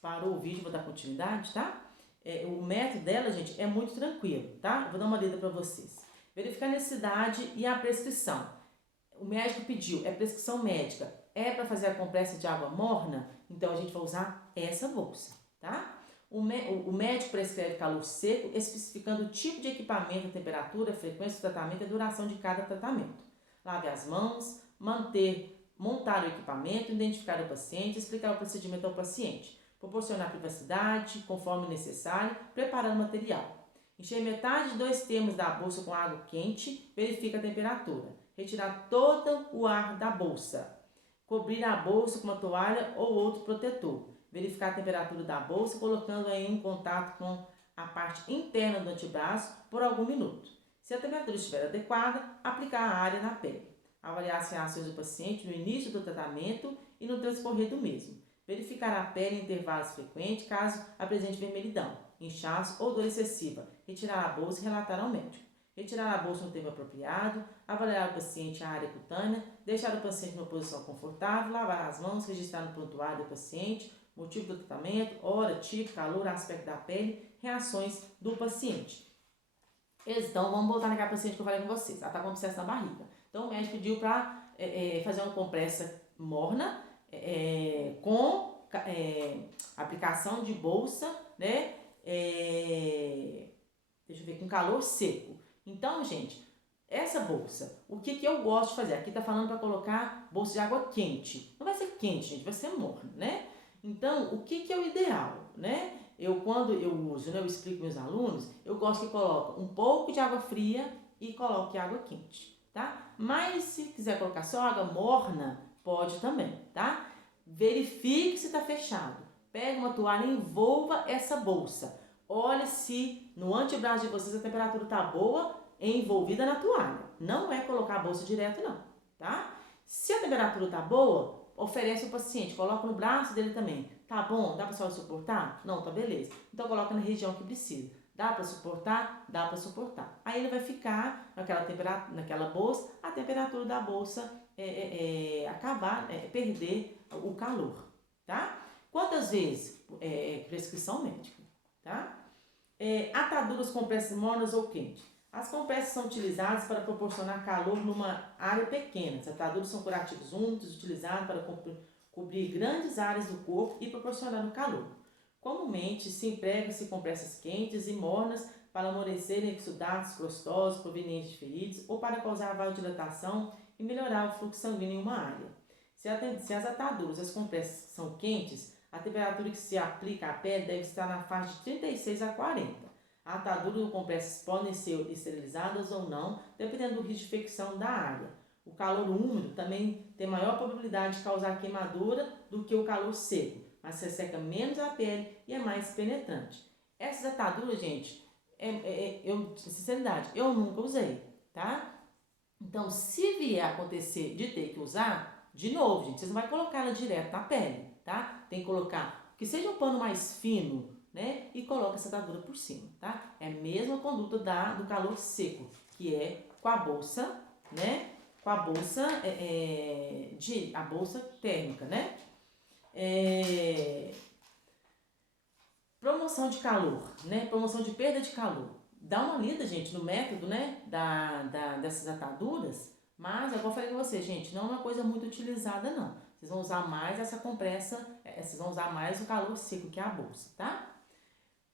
Parou o vídeo, vou dar continuidade, tá? O método dela, gente, é muito tranquilo, tá? Eu vou dar uma lida para vocês. Verificar a necessidade e a prescrição. O médico pediu, é prescrição médica, é para fazer a compressa de água morna, então a gente vai usar essa bolsa, tá? O médico prescreve calor seco, especificando o tipo de equipamento, a temperatura, a frequência do tratamento e a duração de cada tratamento. Lave as mãos, montar o equipamento, identificar o paciente, explicar o procedimento ao paciente, proporcionar privacidade conforme necessário, preparar o material. Encher metade de 2 termos da bolsa com água quente, verifica a temperatura. Retirar todo o ar da bolsa. Cobrir a bolsa com uma toalha ou outro protetor. Verificar a temperatura da bolsa colocando em contato com a parte interna do antebraço por algum minuto. Se a temperatura estiver adequada, aplicar a área na pele. Avaliar as reações do paciente no início do tratamento e no transcorrer do mesmo. Verificar a pele em intervalos frequentes caso apresente vermelhidão, inchaço ou dor excessiva. Retirar a bolsa e relatar ao médico. Retirar a bolsa no tempo apropriado, avaliar o paciente a área cutânea, deixar o paciente numa posição confortável, lavar as mãos, registrar no prontuário do paciente, motivo do tratamento, hora, tipo, calor, aspecto da pele, reações do paciente. Então, vamos voltar naquela paciente que eu falei com vocês. Ela está com abscesso na barriga. Então, o médico pediu para fazer uma compressa morna com aplicação de bolsa, né? Deixa eu ver, com calor seco. Então, gente, essa bolsa, o que eu gosto de fazer? Aqui tá falando para colocar bolsa de água quente. Não vai ser quente, gente, vai ser morna, né? Então, o que é o ideal, né? Quando eu uso, né, eu explico meus alunos, eu gosto que coloque um pouco de água fria e coloque água quente, tá? Mas se quiser colocar só água morna, pode também, tá? Verifique se está fechado. Pega uma toalha e envolva essa bolsa. Olhe se no antebraço de vocês a temperatura está boa, envolvida na toalha. Não é colocar a bolsa direto, não, tá? Se a temperatura está boa, oferece ao paciente, coloca no braço dele também. Tá bom? Dá para só suportar? Não, tá beleza. Então coloca na região que precisa. Dá para suportar? Dá para suportar. Aí ele vai ficar naquela temperatura, naquela bolsa, a temperatura da bolsa perder o calor, tá? Quantas vezes? Prescrição médica, tá? Ataduras, compressas mornas ou quentes. As compressas são utilizadas para proporcionar calor numa área pequena. As ataduras são curativos úmidos utilizados para cobrir grandes áreas do corpo e proporcionar o calor. Comumente se empregam-se compressas quentes e mornas para amolecer exudatos crostosos provenientes de feridas ou para causar vasodilatação e melhorar o fluxo sanguíneo em uma área. Se as ataduras, as compressas são quentes, a temperatura que se aplica à pele deve estar na faixa de 36 a 40. A atadura ou compressas podem ser esterilizadas ou não, dependendo do risco de infecção da área. O calor úmido também tem maior probabilidade de causar queimadura do que o calor seco, mas resseca menos a pele e é mais penetrante. Essas ataduras, gente, sinceridade, eu nunca usei, tá? Então, se vier a acontecer de ter que usar, de novo, gente, vocês não vai colocar ela direto na pele, tá? Tem que colocar, que seja um pano mais fino, né? E coloca essa atadura por cima, tá? É a mesma conduta do calor seco, que é com a bolsa, né? Com a bolsa, a bolsa térmica, né? Promoção de calor, né? Promoção de perda de calor. Dá uma lida, gente, no método, né? Dessas ataduras, mas, como eu falei com vocês, gente, não é uma coisa muito utilizada, não. Vocês vão usar mais essa compressa, vocês vão usar mais o calor seco, que é a bolsa, tá?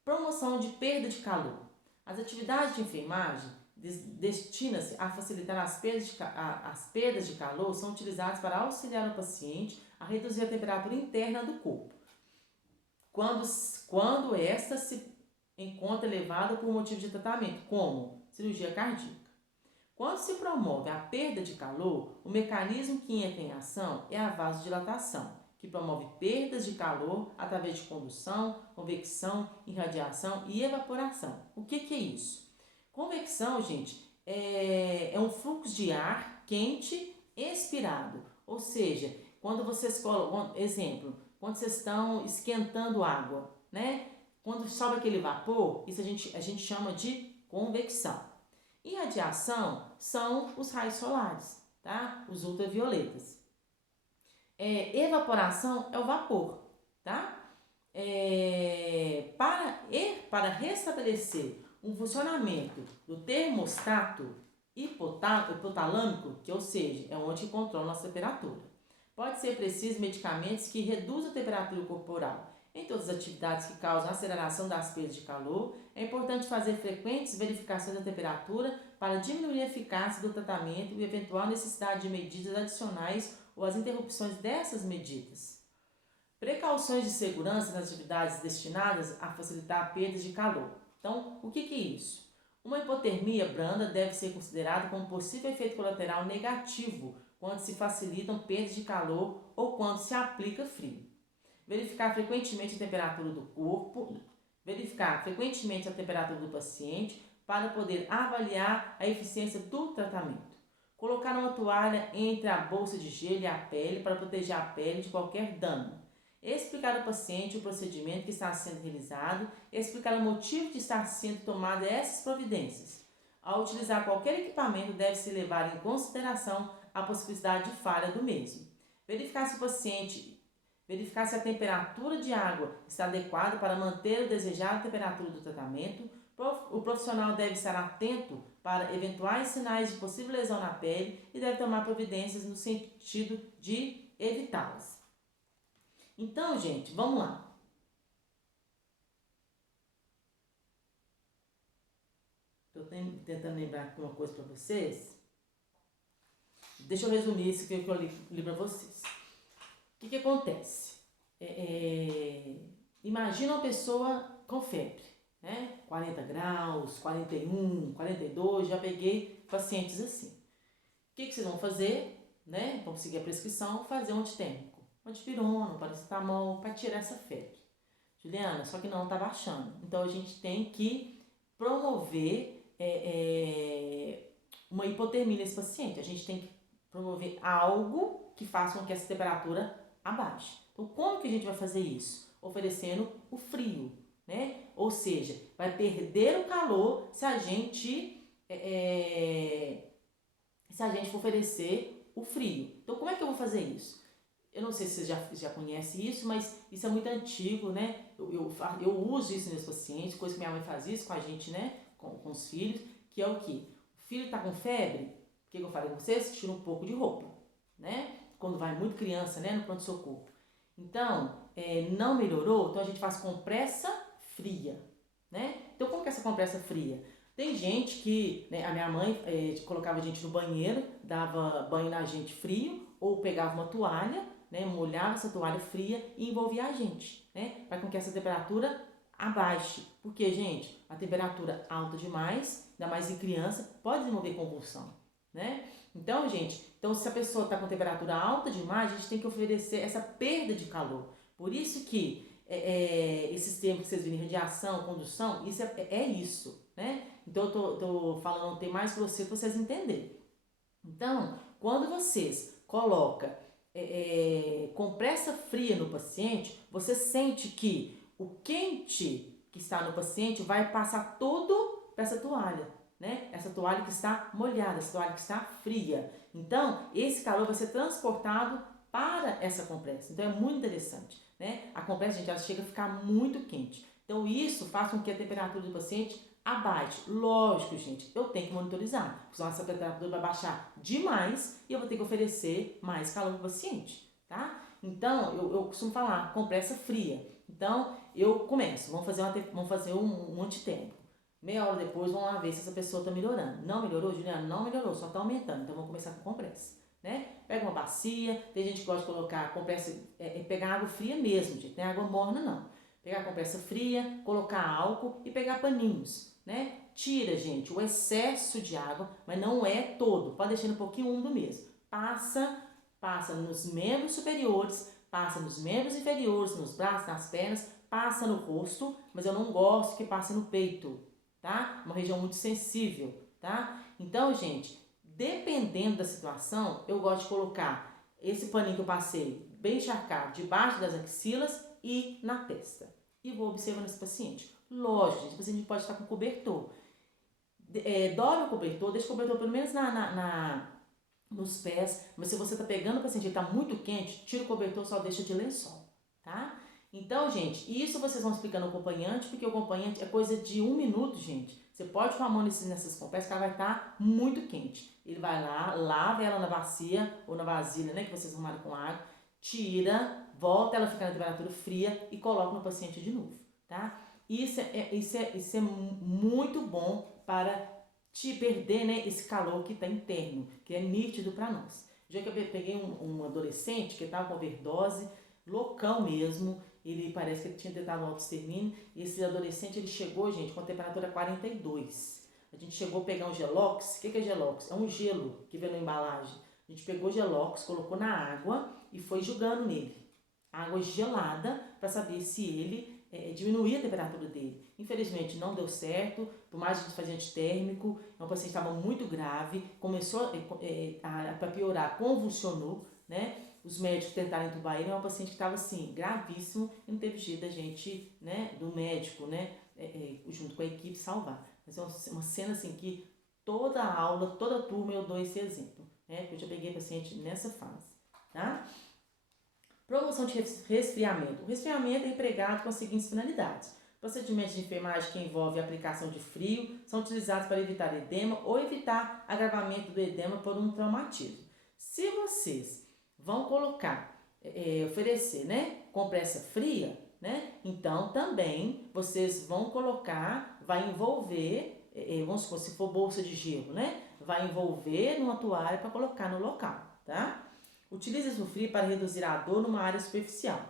Promoção de perda de calor. As atividades de enfermagem destinam-se a facilitar as perdas de calor, são utilizadas para auxiliar o paciente a reduzir a temperatura interna do corpo, quando esta se encontra elevada por motivo de tratamento, como cirurgia cardíaca. Quando se promove a perda de calor, o mecanismo que entra em ação é a vasodilatação, que promove perdas de calor através de condução, convecção, irradiação e evaporação. O que é isso? Convecção, gente, é um fluxo de ar quente expirado. Ou seja, quando vocês colocam, exemplo, quando vocês estão esquentando água, né? Quando sobe aquele vapor, isso a gente chama de convecção. Irradiação são os raios solares, tá? Os ultravioletas. Evaporação é o vapor, tá? restabelecer um funcionamento do termostato hipotalâmico, que ou seja, é onde controla a nossa temperatura. Pode ser preciso medicamentos que reduzam a temperatura corporal. Em todas as atividades que causam aceleração das perdas de calor, é importante fazer frequentes verificações da temperatura para diminuir a eficácia do tratamento e eventual necessidade de medidas adicionais ou as interrupções dessas medidas. Precauções de segurança nas atividades destinadas a facilitar perdas de calor. Então, o que é isso? Uma hipotermia branda deve ser considerada como possível efeito colateral negativo quando se facilitam perdas de calor ou quando se aplica frio. Verificar frequentemente a temperatura do corpo, verificar frequentemente a temperatura do paciente para poder avaliar a eficiência do tratamento. Colocar uma toalha entre a bolsa de gelo e a pele para proteger a pele de qualquer dano. Explicar ao paciente o procedimento que está sendo realizado, explicar o motivo de estar sendo tomadas essas providências. Ao utilizar qualquer equipamento, deve-se levar em consideração a possibilidade de falha do mesmo. Verificar se a temperatura de água está adequada para manter a desejada temperatura do tratamento. O profissional deve estar atento para eventuais sinais de possível lesão na pele e deve tomar providências no sentido de evitá-las. Então, gente, vamos lá. Estou tentando lembrar aqui uma coisa para vocês. Deixa eu resumir isso que eu li para vocês. O que acontece? Imagina uma pessoa com febre, né? 40 graus, 41, 42, já peguei pacientes assim. O que vocês vão fazer, né? Vão seguir a prescrição, fazer um antitérmico. Antispirona, paracetamol, para tirar essa febre. Juliana, só que não está baixando. Então, a gente tem que promover uma hipotermia nesse paciente. A gente tem que promover algo que faça com que essa temperatura abaixe. Então, como que a gente vai fazer isso? Oferecendo o frio, né? Ou seja, vai perder o calor se a gente for oferecer o frio. Então, como é que eu vou fazer isso? Eu não sei se você já conhece isso, mas isso é muito antigo, né? Eu uso isso nos meus pacientes, coisa que minha mãe faz isso com a gente, né? Com os filhos, que é o quê? O filho está com febre, o que eu falei com vocês? Tira um pouco de roupa, né? Quando vai muito criança, né? No pronto-socorro. Então, não melhorou, então a gente faz compressa fria, né? Então, como que é essa compressa fria? Tem gente que, né, a minha mãe colocava a gente no banheiro, dava banho na gente frio, ou pegava uma toalha, né, molhava essa toalha fria e envolvia a gente, né, para que essa temperatura abaixe. Porque, gente, a temperatura alta demais, ainda mais em criança, pode desenvolver convulsão, né? Então, gente, se a pessoa está com temperatura alta demais, a gente tem que oferecer essa perda de calor. Por isso que esses termos que vocês viram, radiação, condução, isso é isso, né? Então, eu tô falando tem mais para vocês entenderem. Então, quando vocês colocam compressa fria no paciente, você sente que o quente que está no paciente vai passar todo para essa toalha, né? Essa toalha que está molhada, essa toalha que está fria. Então, esse calor vai ser transportado para essa compressa. Então, é muito interessante, né? A compressa, gente, ela chega a ficar muito quente. Então, isso faz com que a temperatura do paciente abaixe. Lógico, gente, eu tenho que monitorizar, porque senão essa temperatura vai baixar demais e eu vou ter que oferecer mais calor para o paciente, tá? Então, eu costumo falar compressa fria. Então, eu começo, vamos fazer um antitérmico. Meia hora depois, vamos lá ver se essa pessoa está melhorando. Não melhorou, Juliana? Não melhorou, só está aumentando. Então, vamos começar com compressa, né? Pega uma bacia, tem gente que gosta de colocar compressa, pegar água fria mesmo, gente, não é água morna, não. Pegar a compressa fria, colocar álcool e pegar paninhos, né? Tira, gente, o excesso de água, mas não é todo. Pode deixar um pouquinho úmido mesmo. Passa nos membros superiores, passa nos membros inferiores, nos braços, nas pernas, passa no rosto, mas eu não gosto que passe no peito, tá? Uma região muito sensível, tá? Então, gente, dependendo da situação, eu gosto de colocar esse paninho que eu passei bem encharcado debaixo das axilas e na testa. E vou observando esse paciente. Lógico, gente, o paciente pode estar com cobertor. Dobra o cobertor, deixa o cobertor pelo menos nos pés. Mas se você está pegando o paciente e está muito quente, tira o cobertor, só deixa de lençol, tá? Então, gente, isso vocês vão explicar no acompanhante, porque o acompanhante é coisa de 1 minuto, gente. Você pode pôr a mão nessas compressas que ela vai estar muito quente. Ele vai lá, lava ela na bacia ou na vasilha, né, que vocês arrumaram com água, tira, volta ela ficar na temperatura fria e coloca no paciente de novo, tá? Isso é muito bom para te perder, né, esse calor que está interno, que é nítido para nós. Já que eu peguei um adolescente que estava com overdose, loucão mesmo, ele parece que ele tinha tentado um autoextermínio, e esse adolescente ele chegou, gente, com a temperatura 42. A gente chegou a pegar um Gelox. O que é Gelox? É um gelo que vem na embalagem. A gente pegou o Gelox, colocou na água e foi jogando nele. Água gelada para saber se ele diminuía a temperatura dele. Infelizmente não deu certo, por mais que a gente fazia antitérmico, o paciente estava muito grave, começou a piorar, convulsionou, né? Os médicos tentaram entubar ele, é um paciente que estava assim, gravíssimo, e não teve jeito da gente, né, do médico, né, junto com a equipe, salvar. Mas é uma cena assim que toda a aula, toda a turma eu dou esse exemplo, né, porque eu já peguei paciente nessa fase, tá? Promoção de resfriamento. O resfriamento é empregado com as seguintes finalidades. Procedimentos de enfermagem que envolvem a aplicação de frio são utilizados para evitar edema ou evitar agravamento do edema por um traumatismo. Se vocês vão colocar, oferecer, né, compressa fria, né, então também vocês vão colocar, vai envolver, vamos supor, se for bolsa de gelo, né, vai envolver numa toalha para colocar no local, tá? Utiliza o frio para reduzir a dor numa área superficial.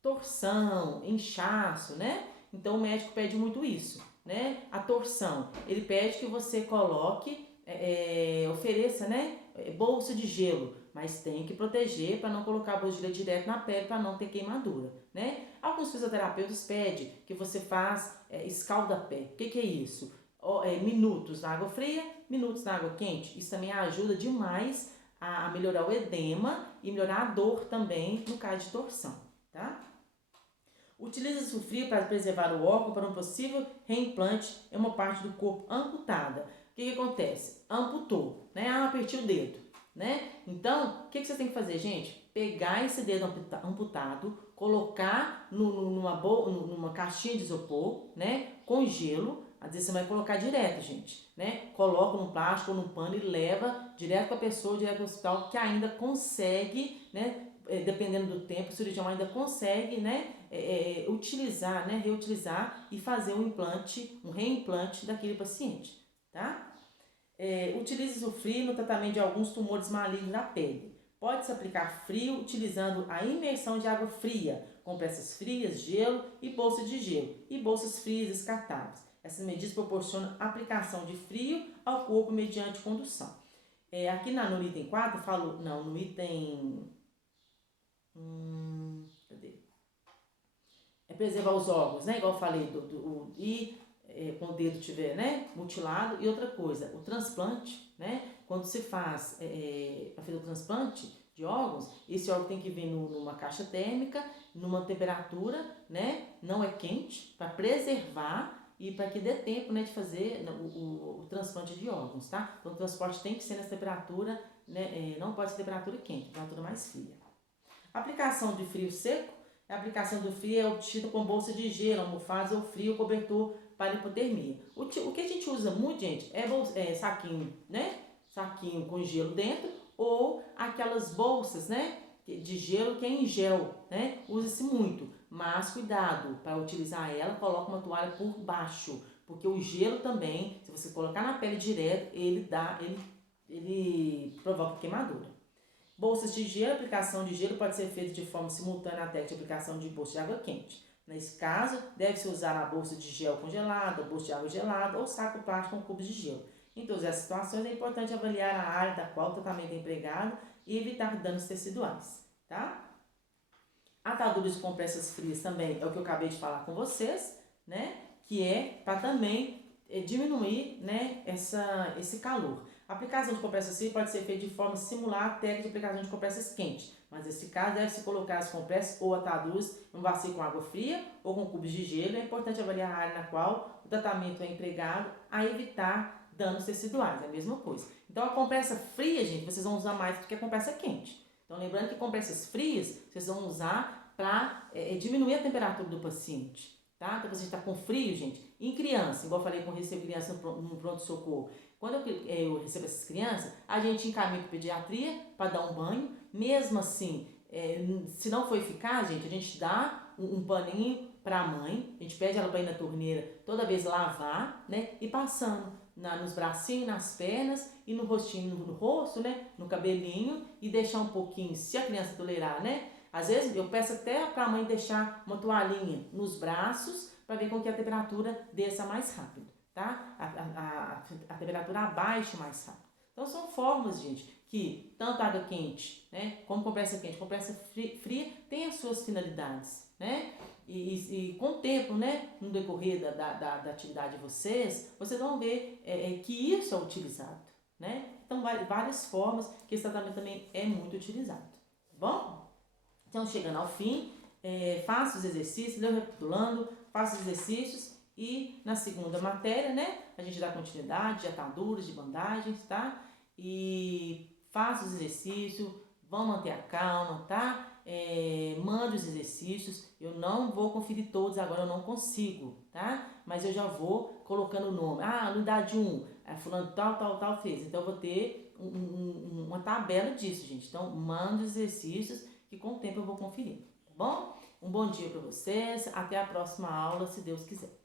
Torção, inchaço, né? Então o médico pede muito isso, né? A torção, ele pede que você coloque, ofereça, né? Bolsa de gelo, mas tem que proteger para não colocar a bolsa de gelo direto na pele para não ter queimadura, né? Alguns fisioterapeutas pedem que você faça escalda-pé. O que é isso? Minutos na água fria, minutos na água quente. Isso também ajuda demais a melhorar o edema e melhorar a dor também no caso de torção, tá? Utiliza-se o frio para preservar o órgão para um possível reimplante em uma parte do corpo amputada. O que acontece? Amputou, né? Apertei o dedo, né? Então, o que você tem que fazer, gente? Pegar esse dedo amputado, colocar numa caixinha de isopor, né? Com gelo. Às vezes você vai colocar direto, gente, né? Coloca num plástico ou num pano e leva direto para a pessoa, direto para o hospital, que ainda consegue, né? Dependendo do tempo, o cirurgião ainda consegue, né? Utilizar, né? Reutilizar e fazer um implante, um reimplante daquele paciente, tá? Utilize o frio no tratamento de alguns tumores malignos na pele. Pode-se aplicar frio utilizando a imersão de água fria, compressas frias, gelo e bolsas de gelo e bolsas frias descartáveis. Essas medidas proporcionam aplicação de frio ao corpo mediante condução. Aqui no item 4, falo, não, no item... cadê? Preservar os órgãos, né? Igual eu falei, quando o dedo estiver, né, mutilado. E outra coisa, o transplante, né? Quando se faz, para fazer o transplante de órgãos, esse órgão tem que vir numa caixa térmica, numa temperatura, né? Não é quente, para preservar e para que dê tempo, né, de fazer o transplante de órgãos, tá? Então o transporte tem que ser nessa temperatura, né? Não pode ser temperatura quente, temperatura mais fria. Aplicação de frio seco. A aplicação do frio é obtida com bolsa de gelo, almofadas ou frio, cobertor para hipotermia. O que a gente usa muito, gente, é saquinho, né? Saquinho com gelo dentro ou aquelas bolsas, né? De gelo que é em gel, né? Usa-se muito, mas cuidado para utilizar ela, coloca uma toalha por baixo, porque o gelo também, se você colocar na pele direto, ele provoca queimadura. Bolsas de gelo, aplicação de gelo pode ser feita de forma simultânea à técnica de aplicação de bolsa de água quente. Nesse caso, deve-se usar a bolsa de gel congelada, bolsa de água gelada ou saco plástico com cubos de gelo. Em todas essas situações, é importante avaliar a área da qual o tratamento é empregado e evitar danos teciduais, tá? Ataduras de compressas frias também é o que eu acabei de falar com vocês, né? Que é para também diminuir, né, esse calor. A aplicação de compressas frias pode ser feita de forma similar à técnica de aplicação de compressas quentes, mas nesse caso deve-se colocar as compressas ou ataduras em um vasilho com água fria ou com cubos de gelo. É importante avaliar a área na qual o tratamento é empregado a evitar danos teciduais, é a mesma coisa. Então a compressa fria, gente, vocês vão usar mais do que a compressa quente. Então lembrando que compressas frias vocês vão usar para diminuir a temperatura do paciente, tá? Então, você está com frio, gente, em criança, igual eu falei com recebo criança no pronto-socorro, quando eu recebo essas crianças, a gente encaminha para pediatria para dar um banho, mesmo assim, se não for eficaz, gente, a gente dá um paninho para a mãe, a gente pede ela para ir na torneira toda vez lavar, né, e passando nos bracinhos, nas pernas e no rostinho, no rosto, né, no cabelinho e deixar um pouquinho, se a criança tolerar, né. Às vezes eu peço até para a mãe deixar uma toalhinha nos braços para ver com que a temperatura desça mais rápido, tá? A temperatura abaixe mais rápido. Então são formas, gente, que tanto água quente, né, como compressa quente, compressa fria, tem as suas finalidades, né? E com o tempo, né, no decorrer da atividade de vocês vão ver que isso é utilizado, né? Então, várias formas que esse tratamento também é muito utilizado, tá bom? Então, chegando ao fim, faça os exercícios, eu recapitulando, faça os exercícios e na segunda matéria, né, a gente dá continuidade de ataduras, de bandagens, tá? E faça os exercícios, vão manter a calma, tá? Mande os exercícios, eu não vou conferir todos agora, eu não consigo, tá? Mas eu já vou colocando o nome. Unidade 1, fulano tal fez. Então eu vou ter uma tabela disso, gente. Então mande os exercícios que com o tempo eu vou conferir, tá bom? Um bom dia para vocês, até a próxima aula, se Deus quiser.